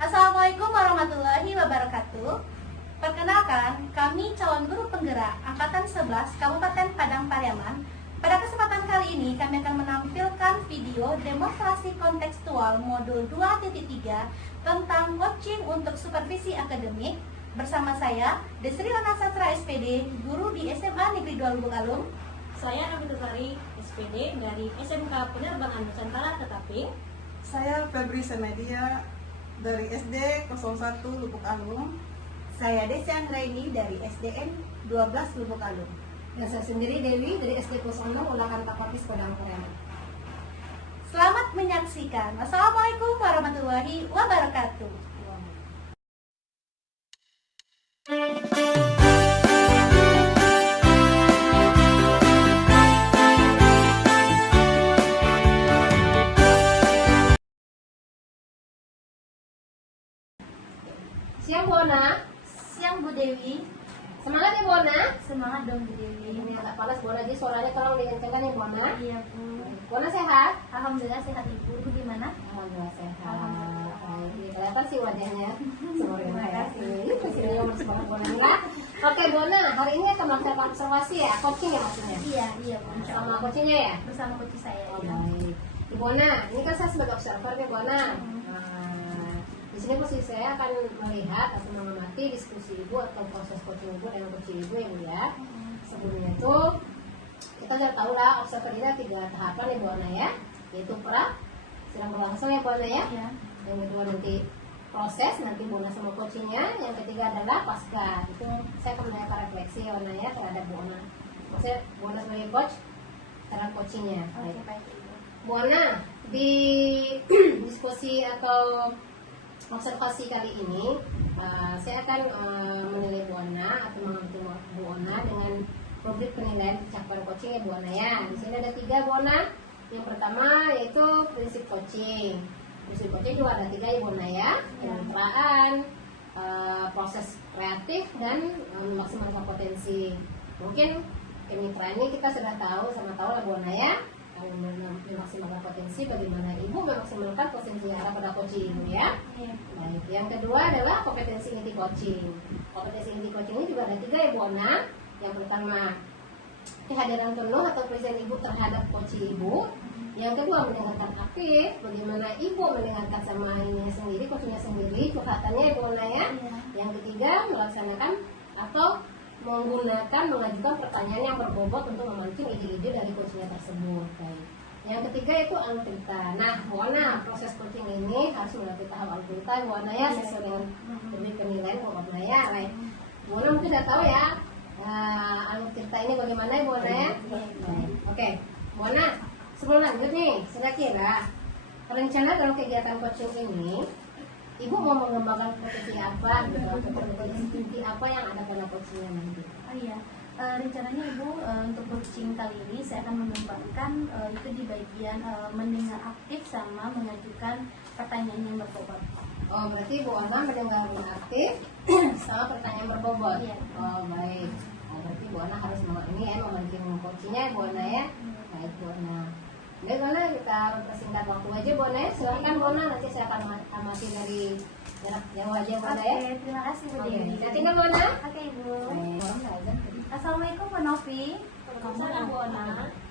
Assalamualaikum warahmatullahi wabarakatuh. Perkenalkan, kami calon guru penggerak Angkatan 11 Kabupaten Padang Pariaman. Pada kesempatan kali ini kami akan menampilkan video demonstrasi kontekstual modul 2.3 tentang coaching untuk supervisi akademik bersama saya, Desri Lana Sastra SPD, guru di SMA Negeri 2 Lubuk Alung. Saya Nafitutari, SPD dari SMK Penerbangan Nusantara Ketaping. Saya Febri Semedia dari SD 01 Lubuk Alung. Saya Desi Anggraini dari SDN 12 Lubuk Alung. Dan saya sendiri Dewi dari SD 06 Ulangan Tapatis Padang Pariaman. Selamat menyaksikan. Wassalamualaikum warahmatullahi wabarakatuh. Siang Bona, Siang Bu Dewi. semangat ya Bona. Semangat dong Bu Dewi. Ini agak panas Bona, jadi suaranya tolong dikencangkan ya Bona. Iya Bu. Bona sehat? Alhamdulillah sehat Ibu. Bu gimana? Alhamdulillah sehat. Alhamdulillah. Ini kelihatan sih wajahnya. Terima kasih. Kesini bersemangat Bona ya. Oke Bona, hari ini akan melakukan observasi ya, coaching ya maksudnya. Iya Bu. Sama coachingnya ya. Bersama coach saya. Oh, Ya. baik. Ibu Bona, ini kan saya sebagai observer nih Bona. Di sini posisi saya akan melihat atau mengamati diskusi ibu atau proses coaching ibu dengan coach ibu ya Bu ya. Sebelumnya itu kita sudah tahu lah observer ini ada 3 tahapan ya Bu Ana ya, yaitu sedang berlangsung ya Bu Ana ya. Iya. Yang kedua nanti proses, nanti Bu Ana sama coachingnya. Yang ketiga adalah pasca, itu saya akan menanyakan refleksi ya Bu Ana ya terhadap Bu Ana. Maksudnya Bu Ana sebagai coach terhadap coachingnya. Oke, baik Ibu. Bu Ana, di diskusi atau observasi kali ini saya akan menilai Bu Ana atau mengamati Bu Ana dengan rubrik penilaian pencapaian coaching ya Bu Ana ya. Di sini ada 3 Bu Ana. Yang pertama yaitu prinsip coaching. Prinsip coaching juga ada 3 ya Bu Ana ya. Kemitraan, proses kreatif dan memaksimalkan potensi. Mungkin kemitraan ini kita sudah tahu sama tahu lah Bu Ana ya. Memaksimalkan potensi, bagaimana ibu memaksimalkan potensi yang ada pada coaching ya. Iya. Baik, yang kedua adalah kompetensi inti coaching. Kompetensi inti coaching ini juga ada 3 ya Bu Ana. Yang pertama kehadiran penuh atau present ibu terhadap coach ibu. Yang kedua mendengarkan aktif, bagaimana ibu mendengarkan sama ininya sendiri, coachnya sendiri, curhatannya ya Bu Ana ya. Iya. Yang ketiga melaksanakan atau mengajukan pertanyaan yang berbobot untuk memancing ide-ide dari coachnya tersebut. Baik. Yang ketiga itu alur cerita. Nah, Bu Ana, proses coaching ini harus melalui tahap alur cerita Bu Ana ya, sesuai dengan demi penilaian Bu Ana ya. Baik. Bu Ana mungkin sudah tahu ya alur cerita ini bagaimana ya Bu Ana ya. Baik. Oke, Bu Ana, sebelum lanjut nih, kira-kira rencana dalam kegiatan coaching ini Ibu mau mengembangkan potensi apa, gitu, atau potensi apa yang ada pada coachingnya nanti? Oh iya, rencananya Ibu untuk coaching kali ini saya akan mengembangkan itu di bagian mendengar aktif sama mengajukan pertanyaan yang berbobot. Oh, berarti Bu Ana mendengar aktif sama pertanyaan berbobot. Iya. Oh, baik. Nah, berarti Bu Ana harus ini ya memancing coachingnya Bu Ana ya. Baik Bu Ana. Baik Bu Ana, kita persingkat waktu aja Bu Ana ya. Silahkan Bu Ana, nanti saya akan amati dari jarak jauh aja Bu Ana ya. Oke, terima kasih Bu Oke, Dewi. saya tinggal Bu Ana. Oke Ibu. Baik. Assalamualaikum Bu Novi. Waalaikumsalam Bu Ana.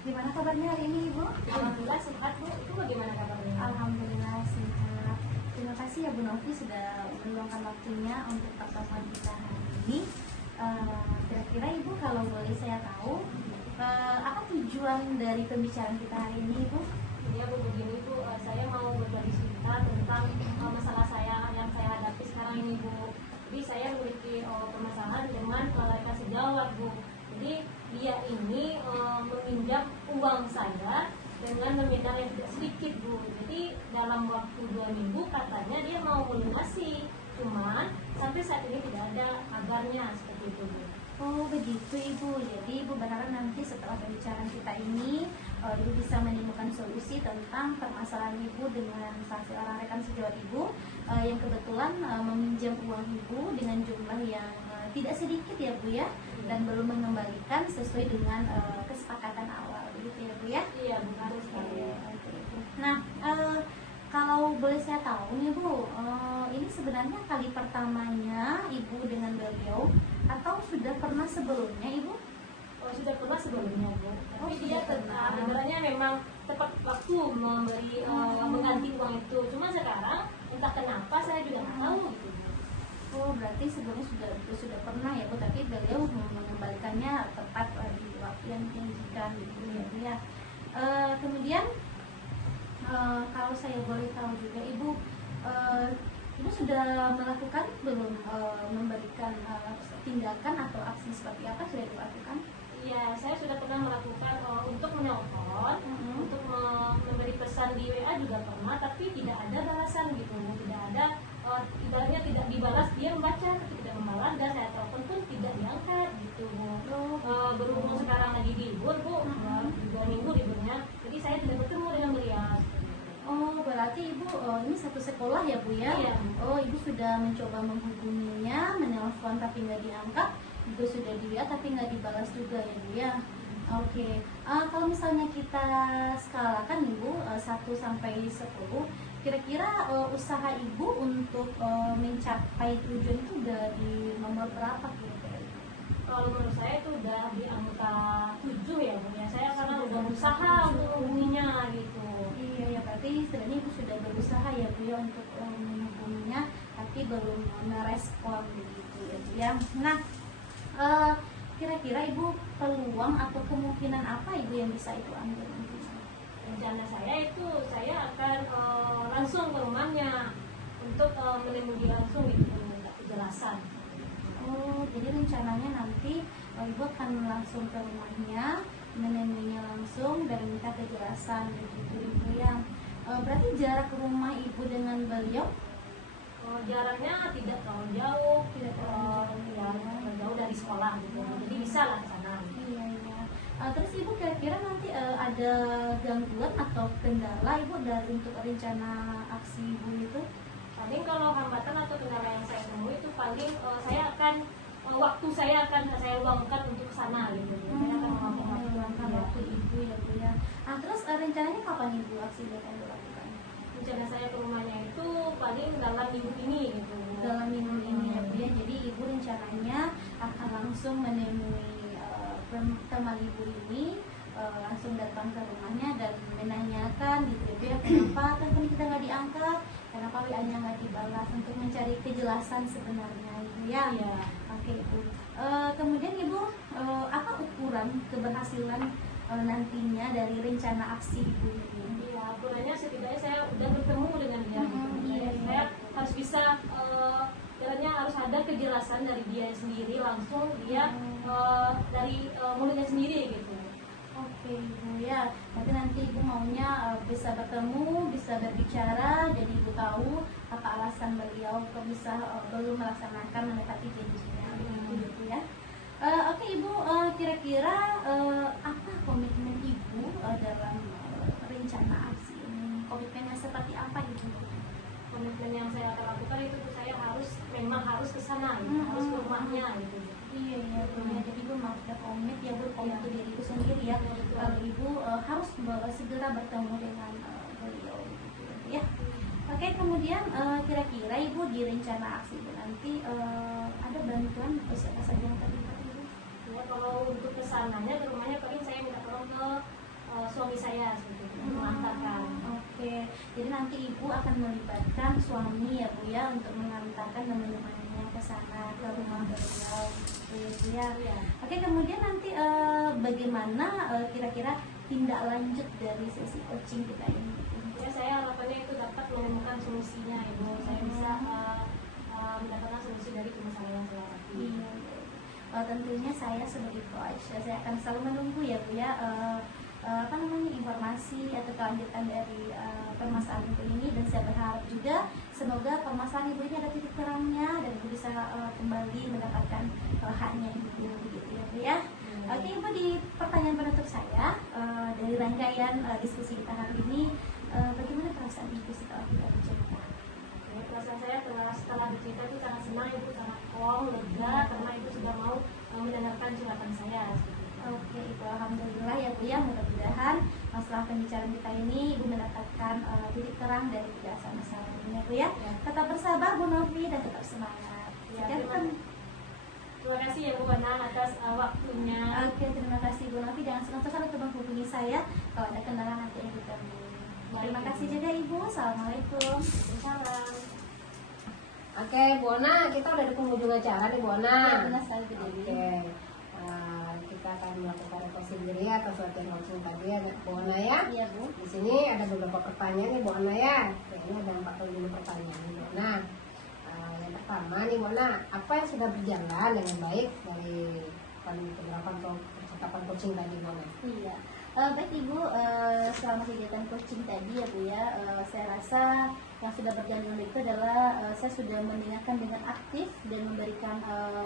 Gimana kabarnya hari ini Ibu? Alhamdulillah sehat Bu. Itu bagaimana kabarnya? Alhamdulillah sehat. Terima kasih ya Bu Novi sudah meluangkan waktunya untuk pertemuan kita hari ini. Kira-kira Ibu kalau boleh saya tahu apa tujuan dari pembicaraan kita hari ini Ibu? Ya Bu, begini Bu, saya mau berbagi cerita tentang masalah saya yang saya hadapi sekarang ini Bu. Jadi saya memiliki permasalahan dengan rekan sejawat Bu. Jadi dia ini meminjam uang saya dengan nominal yang tidak sedikit Bu. Jadi dalam waktu 2 minggu katanya dia mau melunasi, cuman sampai saat ini tidak ada kabarnya seperti itu Bu. Oh begitu Ibu, jadi Ibu berharap nanti setelah pembicaraan kita ini Ibu bisa menemukan solusi tentang permasalahan Ibu dengan salah seorang rekan sejawat Ibu yang kebetulan meminjam uang Ibu dengan jumlah yang tidak sedikit ya Bu ya, dan belum mengembalikan sesuai dengan kesepakatan awal, begitu ya Bu ya? Iya Bu, harus sekali. Nah, kalau boleh saya tahu nih Bu, ini sebenarnya sebenarnya kali pertamanya Ibu dengan beliau atau sudah pernah sebelumnya Ibu? Oh, sudah pernah sebelumnya Bu, tapi dia sudah pernah. sebenarnya memang tepat waktu memberi mengganti uang itu. Cuma sekarang entah kenapa saya juga nggak tahu gitu Bu. Oh, berarti sebelumnya sudah pernah ya Bu, tapi beliau mengembalikannya tepat di waktu yang dijanjikan gitu ya Bu ya. Kemudian kalau saya boleh tahu juga Ibu, Ibu sudah melakukan belum memberikan tindakan atau aksi seperti apa sudah dilakukan? Iya, saya sudah pernah melakukan untuk menelpon, untuk memberi pesan di WA juga pernah, tapi tidak ada balasan gitu, tidak ada, ibaratnya tidak dibalas, dia membaca tapi tidak membalas, dan saya telepon pun tidak diangkat gitu Bu. Berhubung sekarang lagi libur Bu, 2 minggu liburnya, jadi saya tidak bertemu dengan beliau. Oh, berarti Ibu ini satu sekolah ya Bu ya? Iya. Oh, Ibu sudah mencoba menghubunginya, menelpon tapi nggak diangkat, juga sudah dilihat tapi nggak dibalas juga ya Bu ya? Oke. Kalau misalnya kita skalakan Ibu 1 sampai 10, kira-kira usaha Ibu untuk mencapai tujuan itu udah di nomor berapa kira-kira? Kalau menurut saya itu udah di angka 7 ya Bu ya, saya karena udah berusaha untuk menghubunginya gitu. Iya ya, berarti sebenarnya Ibu sudah berusaha ya Bu ya untuk menghubunginya, tapi belum merespon begitu ya Bu ya. Nah, kira-kira Ibu peluang atau kemungkinan apa Ibu yang bisa Ibu ambil nanti? Rencana saya itu saya akan langsung ke rumahnya untuk menemui langsung gitu, minta kejelasan. Oh, jadi rencananya nanti Ibu akan langsung ke rumahnya, menemuinya langsung dan minta kejelasan begitu Ibu ya. Berarti jarak rumah Ibu dengan beliau Jaraknya tidak terlalu jauh, tidak terlalu ya, jauh dari sekolah gitu, jadi bisa lah ke sana. Iya, iya. Terus Ibu kira-kira nanti ada gangguan atau kendala Ibu dari untuk rencana aksi Ibu itu? Paling kalau hambatan atau kendala yang saya temui itu paling saya akan waktu saya akan saya luangkan untuk ke sana gitu. Saya akan Meluangkan waktu Ibu ya Bu ya. Terus rencananya kapan Ibu aksi Ibu akan dilakukan? rencana saya ke rumahnya itu paling dalam minggu ini gitu. Dalam minggu ini ya Bu ya. Jadi Ibu rencananya akan langsung menemui teman Ibu ini, langsung datang ke rumahnya dan menanyakan gitu ya, kenapa telepon kita nggak diangkat, kenapa WA-nya nggak dibalas, untuk mencari kejelasan sebenarnya Ibu ya. Iya. Oke Ibu. Kemudian Ibu, apa ukuran keberhasilan nantinya dari rencana aksi Ibu ini? Iya, ukurannya setidaknya saya udah bertemu dengan dia. Iya, Saya harus bisa jalannya harus ada kejelasan dari dia sendiri langsung, dia dari mulutnya sendiri gitu. Oke Ibu ya, tapi nanti Ibu maunya bisa bertemu, bisa berbicara, jadi Ibu tahu apa alasan beliau kok bisa belum melaksanakan menepati janjinya gitu ya. Oke Ibu, kira-kira apa komitmen Ibu dalam rencana aksi ini? Komitmennya seperti apa Ibu? Komitmen yang saya akan lakukan itu saya memang harus ke sana, gitu. Harus ke rumahnya gitu. Iya iya Bu ya, jadi Ibu mau komit ya Bu, komit ke diri Ibu sendiri ya. Kalau Ibu harus segera bertemu dengan beliau gitu ya. Oke, kemudian kira-kira Ibu di rencana aksi Ibu nanti ada bantuan atau siapa saja yang terlibat Ibu? Ya, kalau untuk kesananya ke rumahnya paling saya minta tolong ke suami saya seperti itu, mengantarkan. Oke, jadi nanti Ibu akan melibatkan suami ya Bu ya untuk mengantarkan dan menemaninya ke sana, ke rumah beliau gitu ya. Iya. Oke, kemudian nanti bagaimana kira-kira tindak lanjut dari sesi coaching kita ini? Ya, saya harapannya itu dapat menemukan solusinya, Ibu. Saya bisa mendapatkan solusi dari masalah yang saya hadapi. Iya, tentunya saya sebagai coach, saya akan selalu menunggu ya Bu ya, informasi atau kelanjutan dari permasalahan Ibu ini, dan saya berharap juga semoga permasalahan Ibu ini ada titik terangnya dan Ibu bisa kembali mendapatkan haknya Ibu begitu ya Bu ya. Oke Ibu, di pertanyaan penutup saya dari rangkaian diskusi kita hari ini, bagaimana perasaan Ibu setelah kita bercerita? Ya, perasaan saya setelah bercerita itu sangat senang, Ibu sangat lega karena Ibu sudah mau mendengarkan curhatan saya. Oke Ibu, alhamdulillah ya Bu ya, mudah-mudahan masalah pembicaraan kita ini Ibu mendapatkan titik terang dari kejelasan masalah ini ya Bu ya. Tetap bersabar Bu Novi dan tetap semangat. Ya, Sekian. terima kasih ya Bu Ana atas waktunya. Oke, terima kasih Bu Novi. Jangan sungkan-sungkan untuk menghubungi saya kalau ada kendala nanti yang ditemui. Terima kasih juga Ibu. Assalamualaikum. Salam. Oke, Bu Ana, kita udah di penghujung acara nih Bu Ana. Ya, benar sekali Bu Dewi. Oke, kita akan melakukan refleksi diri atas latihan coaching tadi ya Bu Ana ya. Iya Bu. Di sini ada beberapa pertanyaan nih Bu Ana ya. Kayaknya ada 45 pertanyaan nih Bu Ana. Yang pertama nih Bu Ana, apa yang sudah berjalan dengan baik dari penerapan percakapan coaching tadi Bu Ana? Iya. Baik Ibu, selama kegiatan coaching tadi ya Bu ya, saya rasa yang sudah berjalan dengan baik itu adalah saya sudah mendengarkan dengan aktif dan memberikan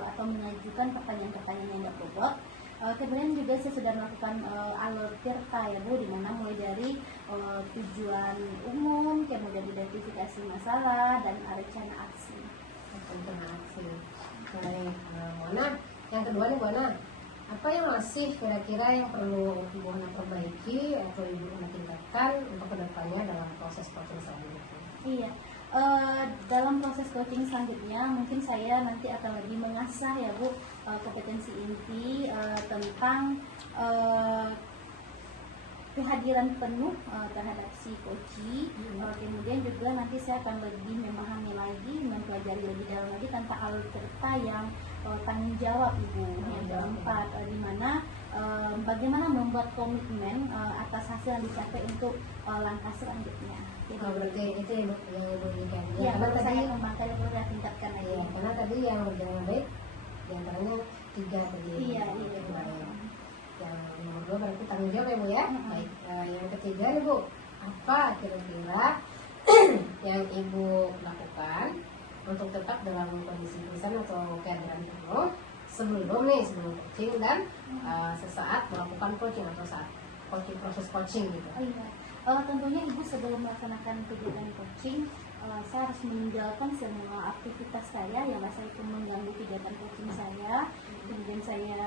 atau mengajukan pertanyaan-pertanyaan yang tidak bobot. Kemudian juga saya sudah melakukan alur tirta ya Bu, di mana mulai dari tujuan umum, kemudian identifikasi masalah dan rencana aksi. Rencana aksi. Baik, Bu Ana. Yang kedua nih Bu Ana, apa yang masih kira-kira yang perlu Ibu Ana perbaiki atau Ibu Ana tingkatkan untuk kedepannya dalam proses coaching selanjutnya? Iya, dalam proses coaching selanjutnya mungkin saya nanti akan lebih mengasah ya Bu kompetensi inti tentang kehadiran penuh terhadap si coachee. Kemudian juga nanti saya akan lebih memahami lagi, mempelajari lebih dalam lagi tentang alur cerita yang tanggung jawab Ibu. Yang keempat, di mana bagaimana membuat komitmen atas hasil yang dicapai untuk langkah selanjutnya. Jadi, Berarti itu yang Ibu inginkan. ya, Karena baru tadi saya kembangkan itu saya tingkatkan lagi. ya, karena tadi yang berjalan baik diantaranya 3 tadi. Iya, iya. Baik. Yang nomor 2 berarti tanggung jawab ya Bu ya. Baik. Yang ketiga nih Bu, apa kira-kira yang Ibu lakukan untuk tetap dalam kondisi pingsan atau kehadiran penuh sebelum coaching dan sesaat melakukan coaching atau saat proses coaching gitu. Iya. Tentunya Ibu sebelum melaksanakan kegiatan coaching, saya harus meninggalkan semua aktivitas saya yang rasa itu mengganggu kegiatan coaching saya. Kemudian saya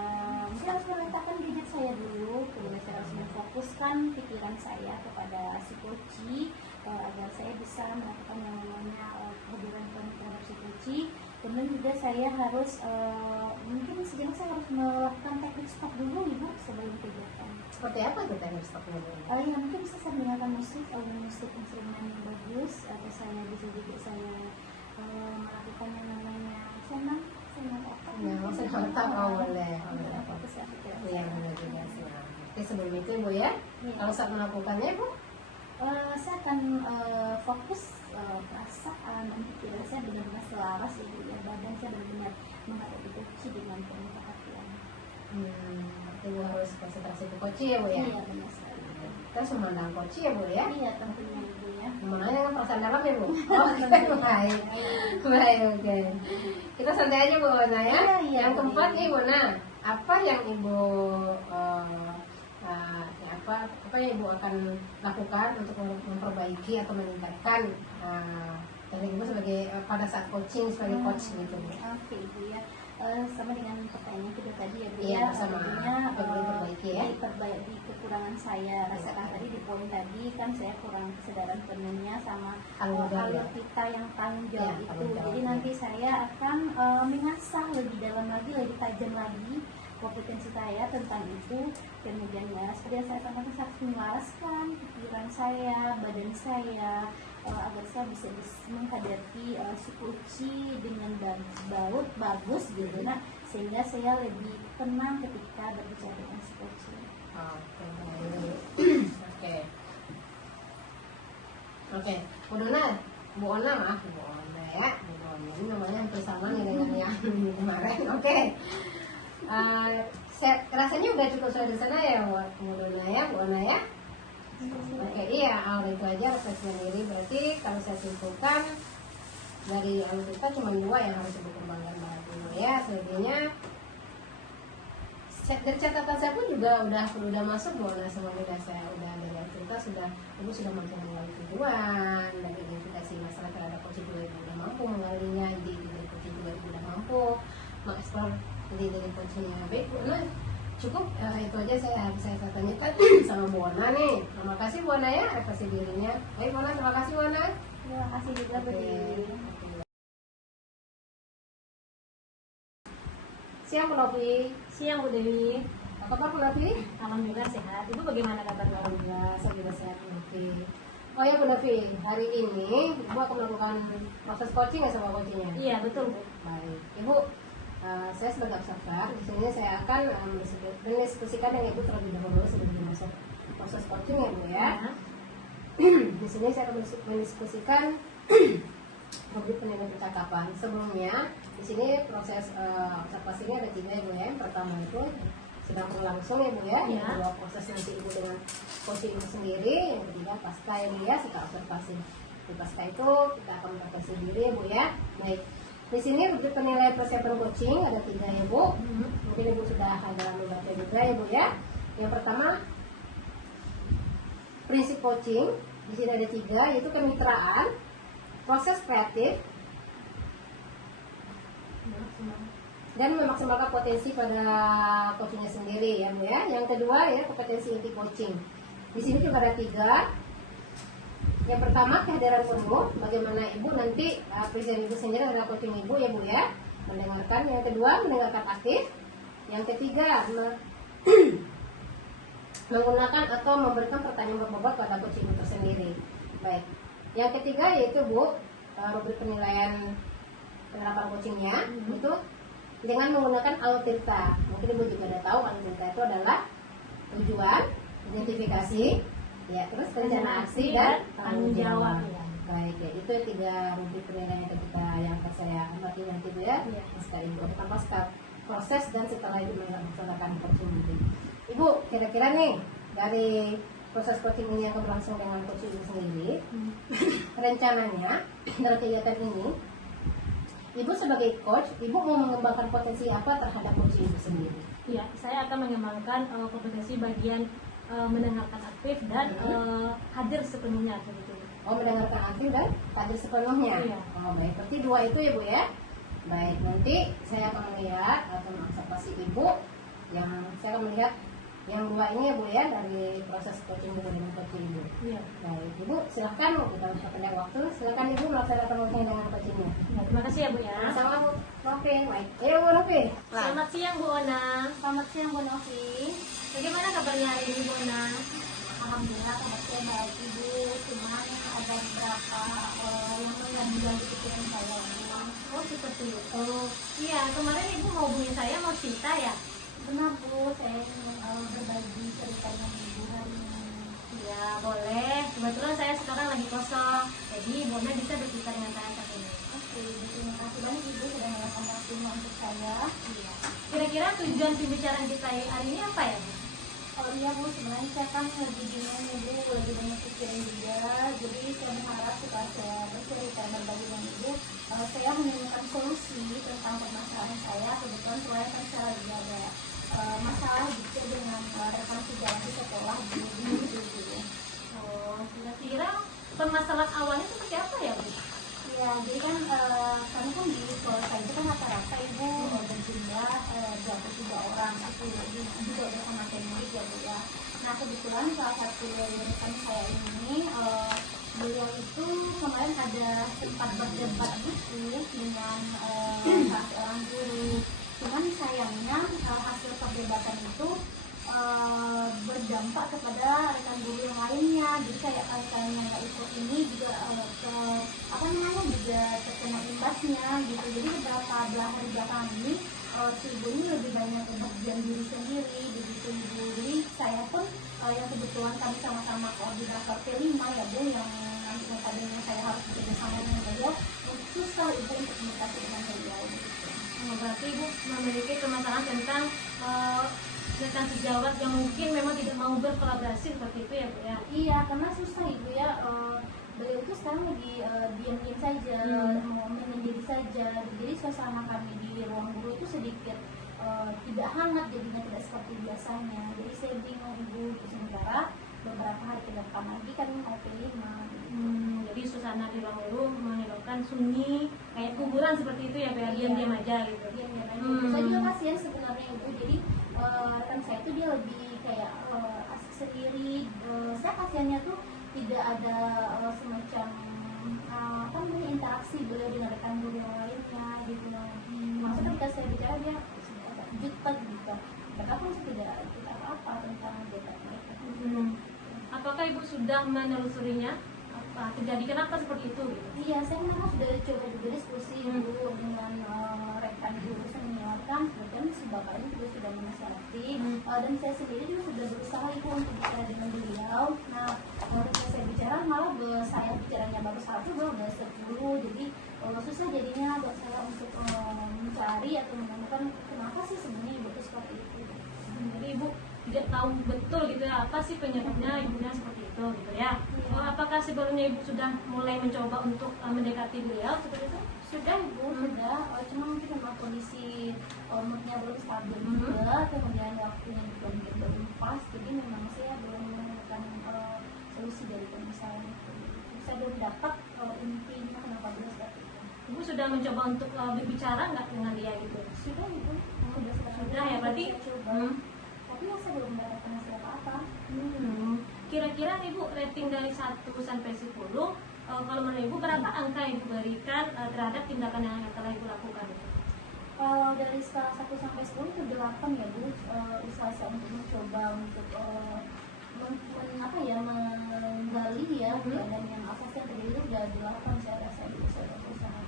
harus meletakkan gadget saya dulu. Kemudian saya harus memfokuskan pikiran saya kepada si coachee agar saya bisa melakukan yang namanya kehadiran penuh terhadap si coachee. Kemudian juga saya harus mungkin sejenak saya harus melakukan teknik stop dulu Ibu sebelum kegiatan. Seperti apa itu teknik stopnya Bu? Ya mungkin bisa saya mendengarkan musik instrumen yang bagus, atau saya bisa juga saya melakukan yang namanya senam otak. Ya, senam otak, boleh. Itu saya pikir. Iya, benar juga sih. Oke, sebelum itu Bu ya, Iya. kalau saat melakukannya Bu, Saya akan fokus perasaan dan pikiran saya benar-benar selaras ya Bu ya, badan saya benar-benar menghadapi coaching dengan penuh perhatian. Ibu harus konsentrasi ke coaching ya Bu ya. Iya benar sekali. Terus memandang coaching ya Bu ya. Iya tentunya Ibu ya. Memandangnya kan perasaan dalam ya Bu. Oh, baik, baik, oke. Kita santai aja Bu Ana ya. Iya, Yang keempat iya. nih Bu Ana, apa yang Ibu apa yang Ibu akan lakukan untuk memperbaiki atau meningkatkan teknik Ibu sebagai pada saat coaching sebagai coach gitu Bu. Oke Ibu ya, sama dengan pertanyaan kita tadi ya Bu Iya, ya, sama. artinya Diperbaiki ya. diperbaiki kekurangan saya rasakan tadi di poin tadi kan saya kurang kesadaran penuhnya sama Tanggung jawab alur ya. kita yang tanggung jawab Iya, itu. tanggung jawab, Jadi ya. nanti saya akan mengasah lebih dalam lagi, lebih tajam lagi kompetensi saya tentang itu. Kemudian ya seperti yang saya sampaikan, saya harus menyelaraskan pikiran saya, badan saya agar saya bisa menghadapi si coaching dengan bagus gitu, nah sehingga saya lebih tenang ketika berbicara dengan si coaching. Oke, Bu Ona maaf Bu Ona ya, Bu Ona ini namanya hampir sama nih dengan yang kemarin. Oke, rasanya udah cukup sesuai di sana ya Bu Ona ya. Oke, iya, itu aja refleksi diri. Berarti kalau saya simpulkan dari alur kita cuma 2 yang harus Ibu kembangkan banget dulu ya. Selebihnya dari catatan saya pun juga udah masuk Bu Ona, semuanya saya udah dari alur kita Ibu sudah mampu mengalami tujuan dan identifikasi masalah terhadap coaching juga Ibu udah mampu mengalinya, ide dari coaching juga Ibu udah mampu mengeksplor ide dari coachingnya. Baik Bu Ona, cukup itu aja saya tanyakan sama Bu Ona nih. Terima kasih Bu Ona ya refleksi dirinya. Baik Bu Ona, terima kasih Bu Ona. Terima kasih juga Bu Dewi. Siang Bu Novi. Siang Bu Dewi. Apa kabar Bu Novi? Alhamdulillah sehat. Ibu bagaimana kabarnya? Alhamdulillah, semoga sehat Bu Novi. Oh ya Bu Novi, hari ini Ibu akan melakukan proses coaching ya sama coachingnya? Iya betul Bu. Baik, Ibu, saya sebagai observer, di sini saya akan mendiskusikan dengan Ibu terlebih dahulu sebelum masuk proses coaching ya Bu ya. Di sini saya akan mendiskusikan objek penilaian percakapan. Sebelumnya, di sini proses observasinya ada 3 ya Bu ya. Yang pertama itu sedang berlangsung ya Bu ya. Yang kedua proses nanti Ibu dengan coaching Ibu sendiri. Yang ketiga pasca yang dia setelah observasi. Di pasca itu kita akan memperbaiki diri ya Bu ya. Baik. Di sini objek penilaian persiapan coaching ada 3 ya Bu. Mungkin Ibu sudah ada membaca juga ya Bu ya. Yang pertama prinsip coaching. Di sini ada 3 yaitu kemitraan, proses kreatif, dan memaksimalkan potensi pada coachingnya sendiri ya Bu ya. Yang kedua ya kompetensi inti coaching. Di sini juga ada 3. Yang pertama kehadiran penuh, bagaimana Ibu nanti presiden Ibu sendiri adalah coaching Ibu ya Bu ya, mendengarkan. Yang kedua mendengarkan aktif. Yang ketiga menggunakan atau memberikan pertanyaan berbobot pada coaching itu sendiri. Baik. Yang ketiga yaitu Bu memberi penilaian penerapan coachingnya itu dengan menggunakan Altirta. Mungkin Ibu juga udah tahu Altirta itu adalah tujuan, identifikasi, ya terus rencana aksi dan tanggung jawab. Baik ya, itu 3 rubrik penilaian yang kita yang akan saya amati nanti Bu ya. Pasca Ibu pasca proses dan setelah Ibu melaksanakan coaching nanti. Ibu, kira-kira nih dari proses coaching ini yang berlangsung dengan coaching Ibu sendiri, rencananya dalam kegiatan ini, Ibu sebagai coach, Ibu mau mengembangkan potensi apa terhadap coaching Ibu sendiri? Iya, saya akan mengembangkan kompetensi bagian mendengarkan aktif dan hadir sepenuhnya begitu. Oh, mendengarkan aktif dan hadir sepenuhnya. Iya. Oh, baik. Berarti 2 itu ya Bu ya. Baik, nanti saya akan melihat atau mengobservasi Ibu yang saya akan melihat yang 2 ini ya Bu ya dari proses coaching Ibu dengan coaching Ibu. Iya. Baik, Ibu silahkan kita pendek waktu, silahkan Ibu melaksanakan coaching dengan coachingnya. Ya, terima kasih ya Bu ya. Sama Bu Novi, baik. Ayo Bu Novi. Selamat siang Bu Ona. Selamat siang Bu Novi. Bagaimana kabarnya hari ini Bu Ona? Alhamdulillah kabar saya baik Ibu. Cuman ada beberapa yang mengganggu pikiran saya Bu. Oh seperti itu. Iya, kemarin Ibu mau hubungi saya mau cerita ya? Benar Bu, saya ingin berbagi cerita dengan Ibu hari ini. Ya boleh. Kebetulan saya sekarang lagi kosong, jadi Bu Ona bisa bercerita dengan saya saat ini. Oke, terima kasih banyak Ibu sudah meluangkan waktunya untuk saya. Iya. Kira-kira tujuan pembicaraan kita hari ini apa ya Bu? Oh iya Bu, sebenarnya saya kan lagi bingung Ibu, lagi banyak pikiran juga. Jadi saya berharap setelah saya bercerita berbagi dengan Ibu, saya menemukan solusi tentang permasalahan saya. Kebetulan saya kan saya lagi ada masalah juga dengan rekan sejawat di sekolah di Ibu. Oh, kira-kira permasalahan awalnya seperti apa ya Bu? Ya, jadi kan kami kan di sekolah saya itu kan rata-rata Ibu berjumlah 23 orang itu juga bersama saya murid ya Bu ya. Nah kebetulan salah satu dari rekan saya ini beliau itu kemarin ada sempat berdebat gitu dengan salah seorang guru. Cuman sayangnya hasil perdebatan itu berdampak kepada rekan guru yang lainnya. Jadi kayak rekan yang nggak ikut ini juga juga terkena imbasnya gitu. Jadi beberapa hari belakangan ini si ibu ini lebih banyak berdiam diri sendiri begitu Ibu. Jadi saya pun yang kebetulan kami sama-sama koordinator P5 ya Bu, yang nantinya tadinya saya harus bekerja sama dengan beliau, susah Ibu untuk komunikasi dengan beliau gitu. Berarti Ibu memiliki permasalahan tentang rekan sejawat yang mungkin memang tidak mau berkolaborasi seperti itu ya Bu ya? Iya, karena susah Ibu ya. Beliau itu sekarang lagi diam-diam saja, mau menyendiri saja. Jadi suasana kami di ruang guru itu sedikit tidak hangat, jadinya tidak seperti biasanya. Jadi saya bingung Ibu. Sementara beberapa hari ke depan lagi kan mau P5. Jadi suasana di ruang guru menyebabkan sunyi, kayak kuburan seperti itu ya, kayak diam-diam aja gitu. Diam-diam aja. Saya juga kasihan sebenarnya Ibu. Jadi rekan saya itu dia lebih kayak asik sendiri. Saya kasihannya tuh tidak ada semacam interaksi beliau dengan rekan guru yang lainnya gitu. Maksudnya ketika saya bicara dia agak Ibu sudah menelusurinya? Apa terjadi, kenapa seperti itu gitu? Iya, saya memang sudah coba juga diskusi dulu dengan rekan guru senior, kan kemudian si bapak ini juga sudah menasihati, dan saya sendiri juga sudah berusaha itu untuk bicara dengan beliau. Nah, ketika saya bicara malah saya bicaranya baru 1, udah 10, jadi susah jadinya buat saya untuk mencari atau menemukan kenapa sih sebenarnya ibu itu seperti itu. Jadi Ibu tidak tahu betul gitu ya, apa sih penyebabnya ibunya seperti itu gitu ya. Apakah sebelumnya Ibu sudah mulai mencoba untuk mendekati beliau seperti itu? Sudah ibu, sudah, cuma mungkin memang kondisi moodnya belum stabil juga, kemudian waktunya juga mungkin belum pas, jadi memang saya belum menemukan solusi dari permasalahan itu. Saya belum dapat intinya kenapa beliau seperti itu. Ibu sudah mencoba untuk berbicara nggak dengan dia gitu? Sudah ibu, Sudah ya, berarti saya coba, tapi ya saya belum mendapatkan hasil apa-apa. Kira-kira Ibu rating dari 1 sampai 10, kalau menurut Ibu berapa angka yang Ibu berikan terhadap tindakan yang telah Ibu lakukan? Kalau dari skala 1 sampai 10 itu 8 ya bu, usaha saya untuk mencoba untuk menggali ya keadaan yang asas yang tadi itu udah 8, saya rasa itu sudah berusaha.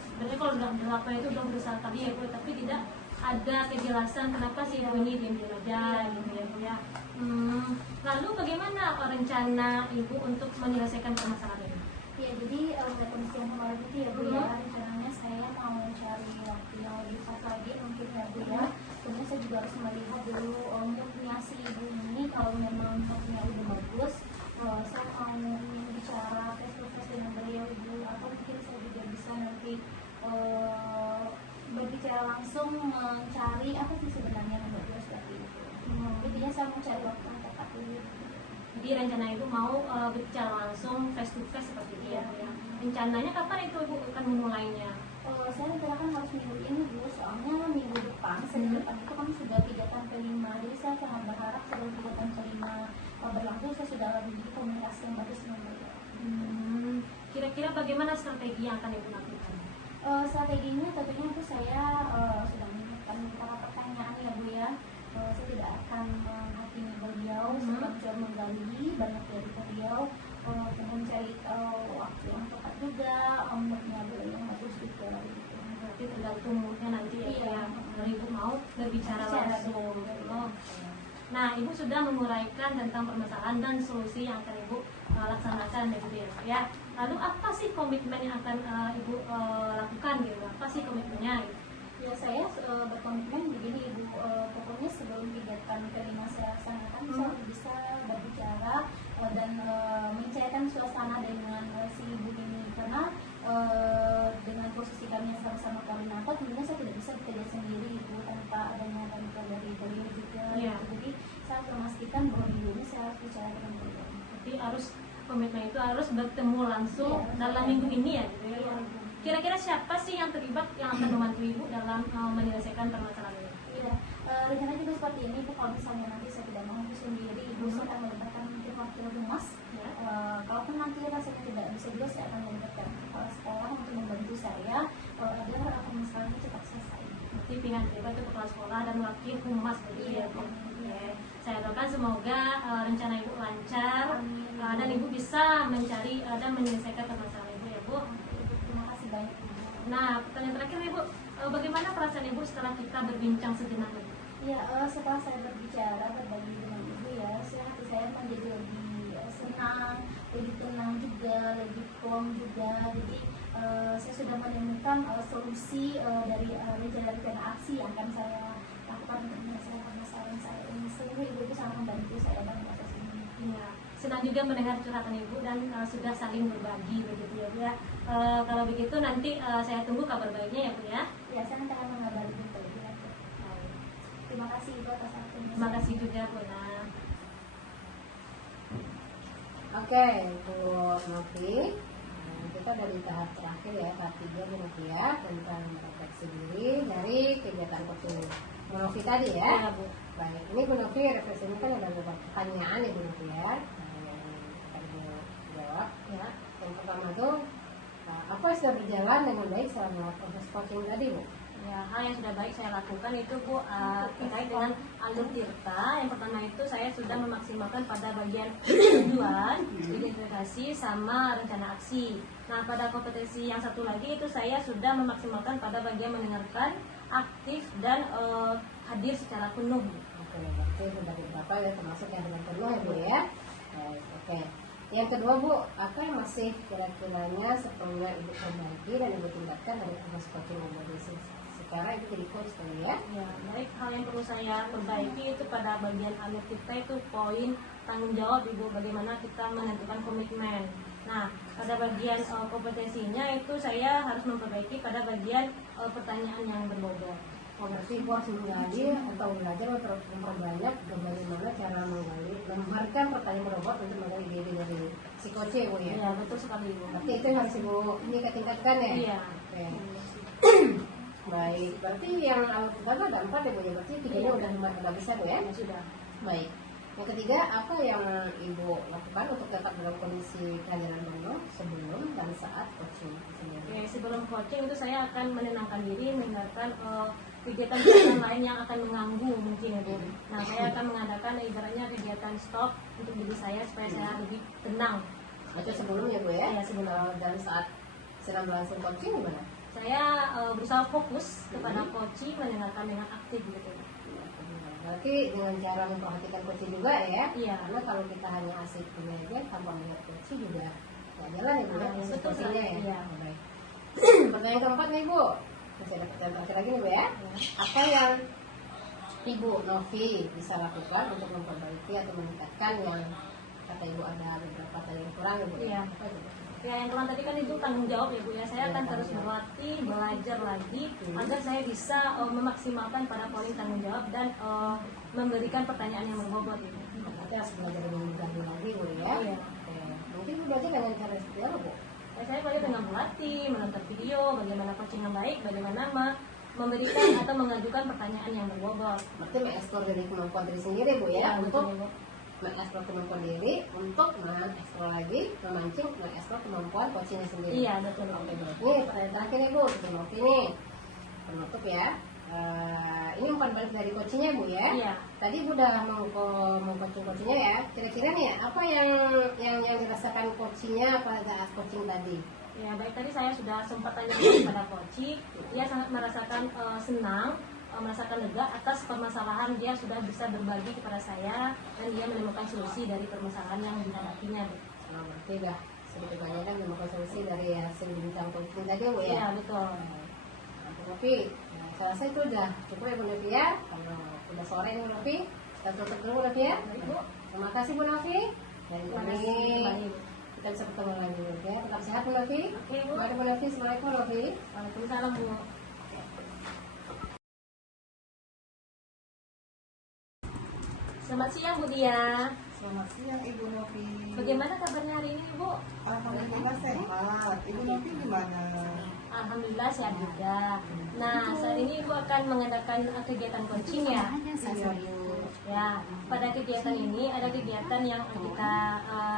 Sebenarnya kalau udah 8 itu udah berusaha tadi ya Bu, tapi tidak ada kejelasan kenapa sih Ibu ini diam-diam aja gitu ya Bu ya. Lalu bagaimana rencana Ibu untuk menyelesaikan permasalahan ini? Ya jadi untuk kondisi yang kemarin itu ya bu ya, rencananya saya mau cari waktu yang lebih pas lagi mungkin ya bu ya. Kemudian saya juga harus melihat dulu moodnya si ibu ini, kalau memang moodnya udah bagus, saya mau bicara face to face dengan beliau ibu, atau mungkin saya juga bisa nanti berbicara langsung mencari apa sih sebenarnya yang membuat beliau seperti itu. Intinya saya mau cari waktu yang tepat dulu. Jadi rencana Ibu mau berbicara langsung face to face seperti itu ya Bu ya. Rencananya kapan itu Ibu akan memulainya? Saya rencanakan harus minggu ini bu, soalnya minggu depan, Senin depan itu kan sudah kegiatan kelima, jadi saya sangat berharap sebelum kegiatan kelima berlangsung saya sudah lebih komunikasi yang bagus dengan beliau. Kira-kira bagaimana strategi yang akan Ibu lakukan? Strateginya tentunya itu saya sudah menyiapkan beberapa pertanyaan ya bu ya. Saya tidak akan menghakimi beliau, saya mencoba menggali banyak dari beliau, kemudian cari waktu yang tepat juga, moodnya beliau yang bagus juga gitu. Berarti tergantung moodnya nanti ya Bu ya. Kalau Ibu mau berbicara langsung. Nah, Ibu sudah menguraikan tentang permasalahan dan solusi yang akan Ibu laksanakan ya Bu ya. Lalu apa sih komitmen yang akan Ibu lakukan gitu? Apa sih komitmennya gitu? Ya saya berkomitmen begini ibu, pokoknya sebelum kegiatan kelima saya laksanakan saya harus bisa berbicara dan mencairkan suasana dengan si ibu ini, karena dengan posisi kami yang sama-sama koordinator tentunya saya tidak bisa bekerja sendiri ibu tanpa adanya bantuan dari beliau juga. Jadi saya harus memastikan bahwa minggu ini saya harus bicara dengan beliau. Jadi harus komitmen itu harus bertemu langsung dalam minggu ini ya gitu ya. Kira-kira siapa sih yang terlibat yang akan membantu Ibu dalam menyelesaikan permasalahan ini? Iya, rencana juga seperti ini Bu, kalau misalnya nanti saya tidak mampu sendiri, Ibu saya akan melibatkan mungkin wakil humas. Kalaupun nanti rasanya tidak bisa juga, saya akan melibatkan kepala sekolah untuk membantu saya agar permasalahan ini cepat selesai. Berarti pihak terlibat itu kepala sekolah dan wakil humas begitu ya Bu. Saya doakan semoga rencana Ibu lancar dan Ibu bisa mencari dan menyelesaikan permasalahan Ibu ya Bu. Banyak. Nah, pertanyaan terakhir Ibu, bagaimana perasaan Ibu setelah kita berbincang sejenak Ibu? Ya, setelah saya berbicara berbagi dengan ibu ya, hati saya menjadi lebih senang, lebih tenang juga, lebih plong juga. Jadi saya sudah menemukan solusi dari rencana-rencana aksi yang akan saya lakukan untuk menyelesaikan permasalahan saya ini. Sehingga ibu sangat membantu saya dalam proses ini. Iya. Senang juga mendengar curhatan Ibu dan sudah saling berbagi begitu ya Bu ya. Kalau begitu nanti saya tunggu kabar baiknya ya Bu ya. Ya, saya nanti akan mengabari ibu lebih lanjut. Terima kasih ibu atas waktunya. Terima kasih juga Bu Nah. Oke, Bu Novi, kita dari tahap terakhir ya, tahap 3 Bu Novi ya, tentang refleksi diri dari kegiatan coaching Bu Novi tadi ya. Ya Bu. Baik, ini Bu Novi refleksinya kan ada beberapa pertanyaan ya Bu Novi ya, yang akan Bu jawab ya. Yang pertama tuh, apa yang sudah berjalan dengan baik selama proses coaching tadi, Bu? Ya, hal yang sudah baik saya lakukan itu Bu terkait dengan alur tirta. Yang pertama itu saya sudah memaksimalkan pada bagian tujuan, identifikasi sama rencana aksi. Nah, pada kompetensi yang satu lagi itu saya sudah memaksimalkan pada bagian mendengarkan, aktif dan hadir secara penuh. Oke, berarti sudah beberapa ya, termasuk yang dengan penuh ya, Bu ya. Baik, oke. Yang kedua, Bu, apa yang masih kira-kiranya seperlunya Ibu perbaiki dan Ibu tingkatkan dari proses coaching Ibu sekarang itu jadi coach tadi ya? Ya, baik, hal yang perlu saya perbaiki itu pada bagian alur kita itu poin tanggung jawab Ibu, bagaimana kita menentukan komitmen. Nah, pada bagian kompetensinya itu saya harus memperbaiki pada bagian pertanyaan yang berbobot. Oh, berarti Ibu harus menggali atau belajar memperbanyak bagaimana cara mengembangkan pertanyaan berbobot untuk menggali ide dari si coach ya, Bu ya? Ya, betul sekali Ibu. Berarti itu yang harus Ibu ini tingkatkan ya? Iya. Oke. Baik, berarti yang alur pertama ada 4 ya, Bu ya? Berarti 3-nya udah bisa, Bu ya? Ya, sudah. Baik. Yang ketiga, apa yang Ibu lakukan untuk tetap dalam kondisi kehadiran penuh sebelum dan saat coaching sendiri? Oke, sebelum coaching itu saya akan menenangkan diri, mendengarkan kegiatan-kegiatan lain yang akan mengganggu mungkin ya Bu. Nah, saya akan mengadakan ibaratnya kegiatan stop untuk diri saya supaya saya lebih tenang. Itu sebelum ya, Bu ya? Iya, sebelum. Dan saat sedang berlangsung coaching gimana? Saya berusaha fokus kepada coaching, mendengarkan dengan aktif gitu. Berarti dengan cara memperhatikan coaching juga ya? Iya. Karena kalau kita hanya asik belajar tanpa melihat coaching juga nggak jalan ya, Bu ya? Betul Coachingnya sekali, ya? iya. Oh, baik. Pertanyaan keempat nih, Bu. Masih ada pertanyaan terakhir lagi nih, Bu ya? Apa yang Ibu Novi bisa lakukan untuk memperbaiki atau meningkatkan yang kata Ibu ada beberapa tadi yang kurang ya, Bu? Iya. Apa itu, Bu? Ya, yang pertama tadi kan itu tanggung jawab ya Bu ya. Saya akan terus berlatih, belajar lagi agar saya bisa memaksimalkan pada poin tanggung jawab dan memberikan pertanyaan yang berbobot gitu. Berarti harus belajar lebih mudah lagi, Bu ya? Iya. Oke. Mungkin Bu belajar dengan cara seperti apa, Bu? Saya belajar dengan berlatih, menonton video, bagaimana coaching yang baik, bagaimana memberikan atau mengajukan pertanyaan yang berbobot. Berarti mengeksplor dari kemampuan diri sendiri, Bu ya? betul, Untuk Bu. mengeksplor kemampuan diri, untuk mengeksplor lagi, memancing, mengeksplor kemampuan coachingnya sendiri. Iya, betul. Oke, baik. Ini pertanyaan terakhir nih, Bu, sebelum ini penutup ya. Ini umpan balik dari coachingnya, Bu ya. Iya. Tadi Bu udah mau coachingnya ya. Kira-kira nih apa yang dirasakan coachingnya pada saat coaching tadi? Ya, baik, tadi saya sudah sempat tanya kepada coaching. Dia sangat merasakan senang, merasakan lega atas permasalahan. Dia sudah bisa berbagi kepada saya dan dia menemukan solusi dari permasalahan yang dihadapinya. Nah, berarti udah sedikit banyak kan menemukan solusi dari hasil bincang coaching tadi, Bu ya. Iya, betul. Bu Novi, saya rasa itu udah cukup ya, Bu Novi ya. Kalau udah sore nih, Bu Novi, kita tutup dulu, Bu Novi ya. Baik, Bu. Terima kasih, Bu Novi. Dan Terima kami kasih kembali, Bu. kita bisa ketemu lagi, Bu Novi ya. Tetap sehat, Bu Novi. Oke, Bu. Mari, Bu Novi. Assalamualaikum, Bu Novi. Waalaikumsalam, Bu. Selamat siang, Bu Dia. Selamat siang Ibu Novi. Bagaimana kabarnya hari ini, Bu? Alhamdulillah sehat. Ibu Novi gimana? Alhamdulillah sehat juga. Nah, saat ini Ibu akan mengadakan kegiatan coaching ya. Iya, Bu. Ya, pada kegiatan ini ada kegiatan yang kita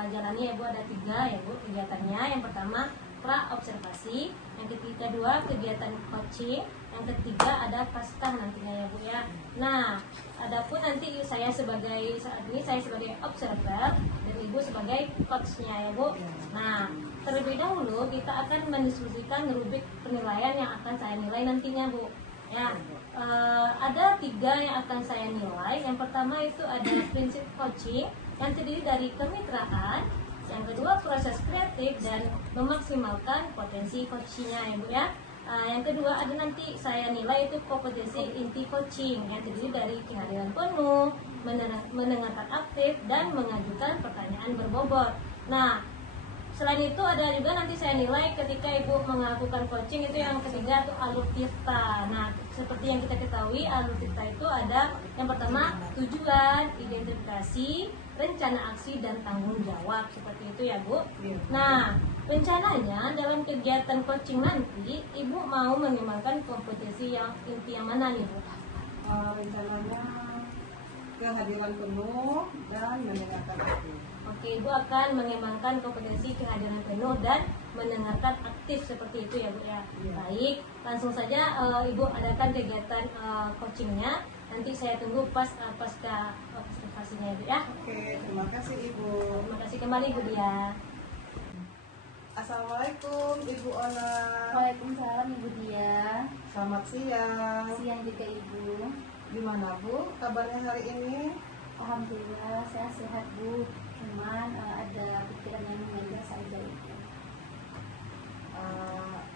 jalani ya Bu, ada 3 ya Bu kegiatannya. Yang pertama pra observasi, yang kedua kegiatan coaching, yang ketiga ada pasca nantinya ya Bu ya. Nah, adapun nanti saat ini saya sebagai observer dan Ibu sebagai coachnya ya Bu. Nah, terlebih dahulu kita akan mendiskusikan rubrik penilaian yang akan saya nilai nantinya Bu. Ya, ada 3 yang akan saya nilai. Yang pertama itu ada prinsip coaching yang terdiri dari kemitraan, yang kedua proses kreatif dan memaksimalkan potensi coachingnya ya Bu ya. Yang kedua ada nanti saya nilai itu kompetensi inti coaching yang terdiri dari kehadiran penuh, mendengarkan aktif dan mengajukan pertanyaan berbobot. Nah, selain itu ada juga nanti saya nilai ketika Ibu melakukan coaching itu yang ketiga itu alur tirta. Nah, seperti yang kita ketahui alur tirta itu ada yang pertama tujuan, identifikasi, rencana aksi dan tanggung jawab seperti itu ya Bu. Nah, rencananya dalam kegiatan coaching nanti Ibu mau mengembangkan kompetensi yang inti yang mana nih Bu? Rencananya kehadiran penuh dan mendengarkan aktif. Oke, Ibu akan mengembangkan kompetensi kehadiran penuh dan mendengarkan aktif seperti itu ya Bu ya. Iya. Baik, langsung saja Ibu adakan kegiatan coachingnya. Nanti saya tunggu pasca observasinya Bu ya. Oke, terima kasih Ibu. Terima kasih kembali Bu Dia. Assalamualaikum Ibu Ona. Waalaikumsalam Ibu Dia. Selamat siang. Siang juga Ibu. Gimana Bu kabarnya hari ini? Alhamdulillah saya sehat Bu. Cuman ada pikiran yang mengganggu saja Ibu.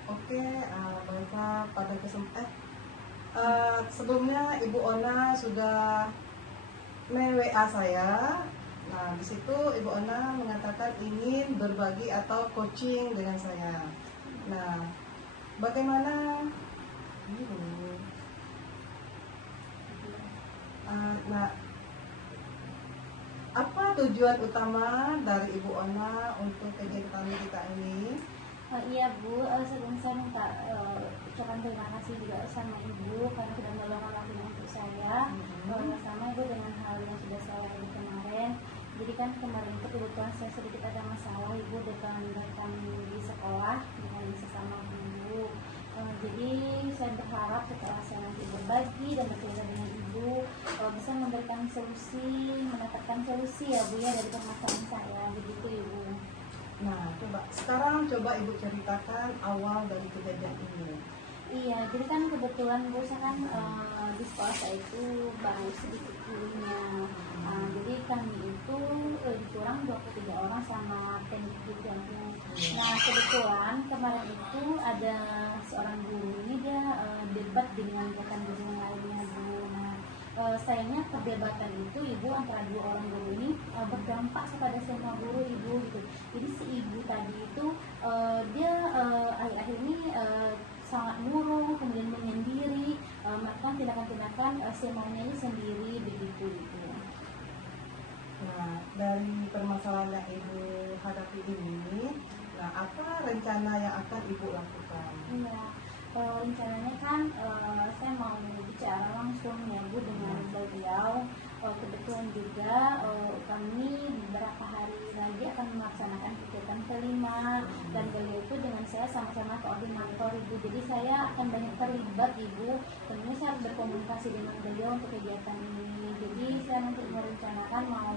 Oke, baiklah pada sebelumnya Ibu Ona sudah WA saya. Nah, di situ Ibu Ona mengatakan ingin berbagi atau coaching dengan saya. Nah, bagaimana? Nah, apa tujuan utama dari Ibu Ona untuk kegiatan kita ini? Iya Bu, sebelum saya minta ucapan terima kasih juga sama Ibu karena sudah meluangkan waktunya untuk saya. Sama Ibu dengan hal yang sudah saya lalui kemarin. Jadi kan kemarin itu kebetulan saya sedikit ada masalah Ibu dengan rekan di sekolah dengan sesama guru. Jadi saya berharap setelah saya nanti berbagi dan bercerita dengan Ibu bisa memberikan solusi, mendapatkan solusi ya Bu ya dari permasalahan saya, begitu Ibu. Nah, sekarang coba Ibu ceritakan awal dari kejadian ini. Iya, jadi kan kebetulan Bu saya kan di sekolah saya itu baru sedikit gurunya. Jadi kami itu kurang 23 orang sama teknik juga. Nah kebetulan kemarin itu ada seorang guru ini dia debat dengan rekan guru yang lainnya Bu. Nah sayangnya perdebatan itu Ibu antara dua orang guru ini berdampak kepada semua guru Ibu gitu. Jadi si Ibu tadi itu dia akhir-akhir ini sangat murung, kemudian menyendiri, melakukan tindakan-tindakan semaunya sendiri begitu gitu. Nah, dari permasalahan yang Ibu hadapi ini, nah apa rencana yang akan Ibu lakukan? Iya, rencananya kan saya mau bicara langsung ya Bu dengan beliau. Kebetulan juga kami beberapa hari lagi akan melaksanakan kegiatan kelima dan beliau itu dengan saya sama-sama koordinator Ibu. Jadi saya akan banyak terlibat Ibu. Tentunya saya harus berkomunikasi dengan beliau untuk kegiatan ini. Jadi saya nanti merencanakan mau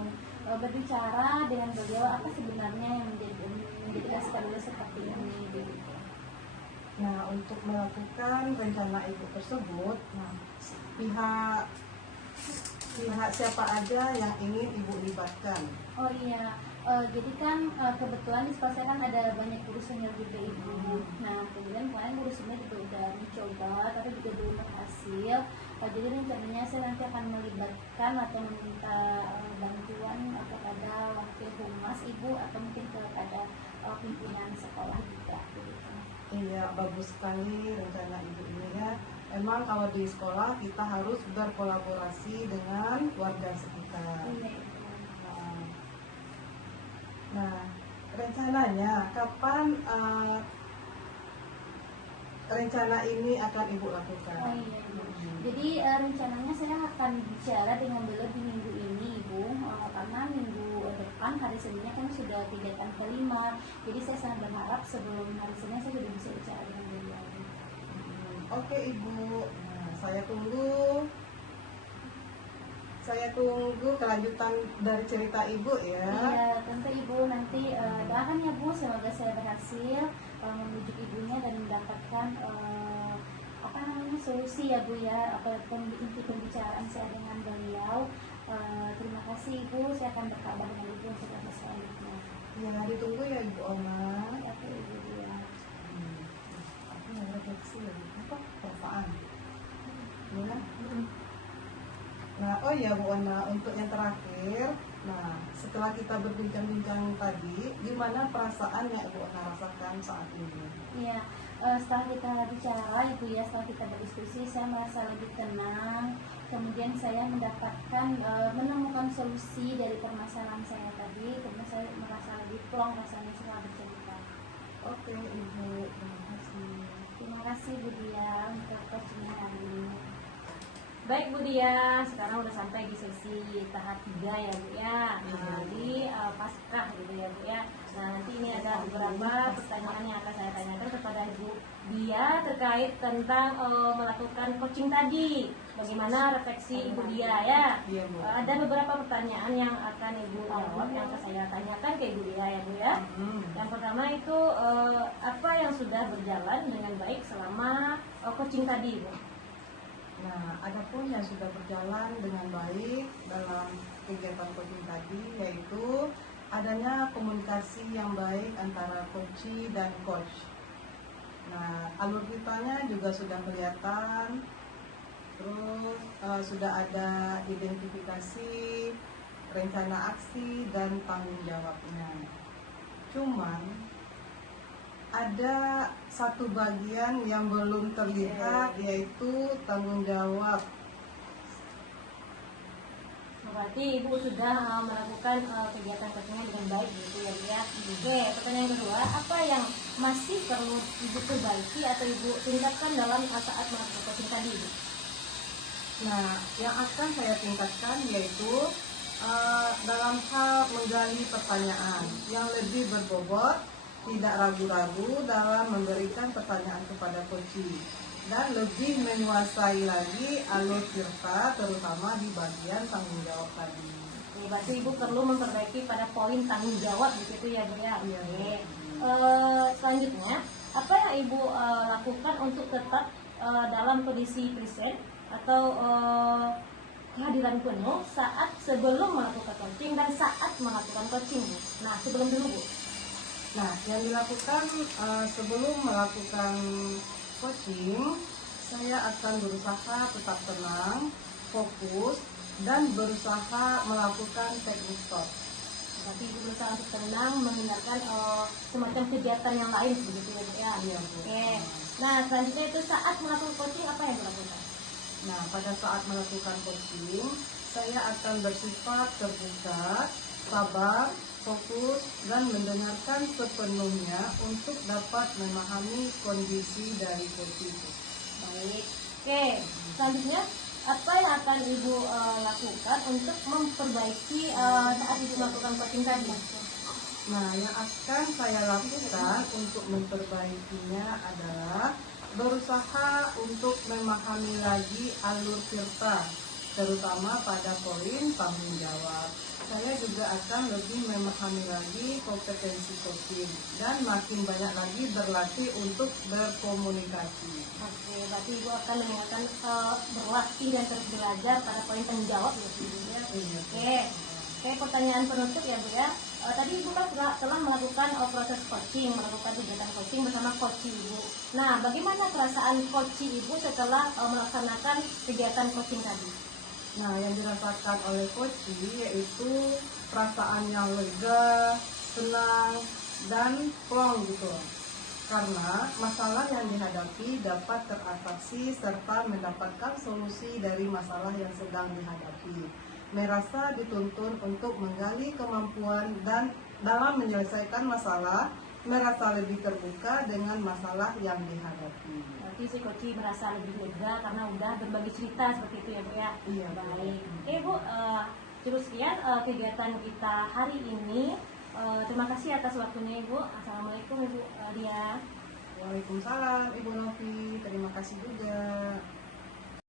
berbicara dengan beliau apa sebenarnya yang menjadi aspek beliau seperti ini begitu. Nah, untuk melakukan rencana Ibu tersebut, nah, pihak siapa aja yang ingin Ibu libatkan? Oh iya, jadi kan kebetulan di sekolah saya kan ada banyak guru senior juga Ibu. Nah kemudian kemarin guru senior juga udah mencoba tapi juga belum berhasil. Jadi rencananya saya nanti akan melibatkan atau meminta bantuan kepada wakil humas Ibu atau mungkin kepada pimpinan sekolah juga. Begitu. Iya, bagus sekali rencana Ibu ini ya. Memang kalau di sekolah kita harus berkolaborasi dengan warga sekitar. Iya. Nah, rencananya kapan rencana ini akan Ibu lakukan? Oh iya Ibu. Jadi rencananya saya akan bicara dengan beliau di minggu ini Ibu, karena minggu depan hari Seninnya kan sudah kegiatan kelima. Jadi saya sangat berharap sebelum hari Senin saya sudah bisa bicara dengan beliau. Oke Ibu, nah, saya tunggu kelanjutan dari cerita Ibu ya. Iya, tentu Ibu nanti doakan ya Bu, semoga saya berhasil membujuk ibunya dan mendapatkan solusi ya Bu ya, ataupun inti pembicaraan saya dengan beliau. Terima kasih Ibu, saya akan berkabar dengan Ibu untuk yang selanjutnya. Ya, ditunggu ya Ibu Ona. Oke Ibu ya. Aku mau refleksi lagi, apa perasaan? Ya. Nah, oh ya Bu Ona, untuk yang terakhir, nah setelah kita berbincang-bincang tadi, gimana perasaan yang Ibu Ona rasakan saat ini? Iya, setelah kita bicara Ibu ya, setelah kita berdiskusi, saya merasa lebih tenang. Kemudian saya mendapatkan, menemukan solusi dari permasalahan saya tadi. Kemudian saya merasa lebih plong rasanya setelah bercerita. Oke Ibu, terima kasih. Terima kasih Bu Dia untuk coachingnya hari ini. Baik Bu Dia, sekarang udah sampai di sesi tahap 3 ya Bu ya. Jadi pascah gitu ya Bu ya. Nah, nanti ini ada beberapa pertanyaan yang akan saya tanyakan kepada Ibu Dia terkait tentang melakukan coaching tadi. Bagaimana refleksi Ibu Dia ya? Iya, Bu. Ada beberapa pertanyaan yang akan Ibu jawab yang akan saya tanyakan ke Ibu Dia ya Bu ya. Yang pertama itu apa yang sudah berjalan dengan baik selama coaching tadi Bu? Nah, adapun yang sudah berjalan dengan baik dalam kegiatan coaching tadi yaitu adanya komunikasi yang baik antara coachee dan coach. Nah, alur ceritanya juga sudah kelihatan, terus sudah ada identifikasi, rencana aksi, dan tanggung jawabnya. Cuman ada satu bagian yang belum terlihat yaitu tanggung jawab. Berarti Ibu sudah melakukan kegiatan coachingnya dengan baik gitu ya Bu ya. Oke, pertanyaan kedua, apa yang masih perlu Ibu perbaiki atau Ibu tingkatkan dalam saat melakukan coaching tadi Bu? Nah, yang akan saya tingkatkan yaitu dalam hal menggali pertanyaan yang lebih berbobot, tidak ragu-ragu dalam memberikan pertanyaan kepada coachee, dan lebih menguasai lagi alur cerita terutama di bagian tanggung jawab tadi. Oke, berarti Ibu perlu memperbaiki pada poin tanggung jawab begitu ya Bu ya. Iya, Bu. Oke. Selanjutnya, apa yang Ibu lakukan untuk tetap dalam kondisi present atau kehadiran penuh saat sebelum melakukan coaching dan saat melakukan coaching Bu? Nah, sebelum dulu Bu. Nah, yang dilakukan sebelum melakukan coaching, saya akan berusaha tetap tenang, fokus, dan berusaha melakukan teknik stop. Berarti Ibu berusaha untuk tenang, menghindarkan semacam kegiatan yang lain begitu ya Bu ya. Iya, Bu. Oke. Nah, selanjutnya itu saat melakukan coaching apa yang dilakukan? Nah, pada saat melakukan coaching, saya akan bersifat terbuka, sabar, fokus, dan mendengarkan sepenuhnya untuk dapat memahami kondisi dari coach itu. Baik. Oke. Selanjutnya apa yang akan Ibu lakukan untuk memperbaiki saat Ibu melakukan coaching tadi? Nah, yang akan saya lakukan untuk memperbaikinya adalah berusaha untuk memahami lagi alur cerita, terutama pada poin tanggung jawab. Saya juga akan lebih memahami lagi kompetensi coaching dan makin banyak lagi berlatih untuk berkomunikasi. Oke, berarti Ibu akan mengingatkan berlatih dan terus belajar pada poin tanggung jawab gitu ya. Oke, pertanyaan penutup ya Bu ya. Tadi Ibu kan telah melakukan proses coaching, melakukan kegiatan coaching bersama coach Ibu. Nah, bagaimana perasaan coach Ibu setelah melaksanakan kegiatan coaching tadi? Nah, yang dirasakan oleh coaching yaitu perasaan yang lega, senang, dan plong gitu. Karena masalah yang dihadapi dapat teratasi serta mendapatkan solusi dari masalah yang sedang dihadapi. Merasa dituntun untuk menggali kemampuan dan dalam menyelesaikan masalah, merasa lebih terbuka dengan masalah yang dihadapi. Berarti si coach merasa lebih lega karena udah berbagi cerita seperti itu ya Bu ya. Iya, baik. Oke Bu, terus sekian kegiatan kita hari ini. Terima kasih atas waktunya Ibu. Assalamualaikum Ibu Dia. Waalaikumsalam Ibu Novi, terima kasih juga.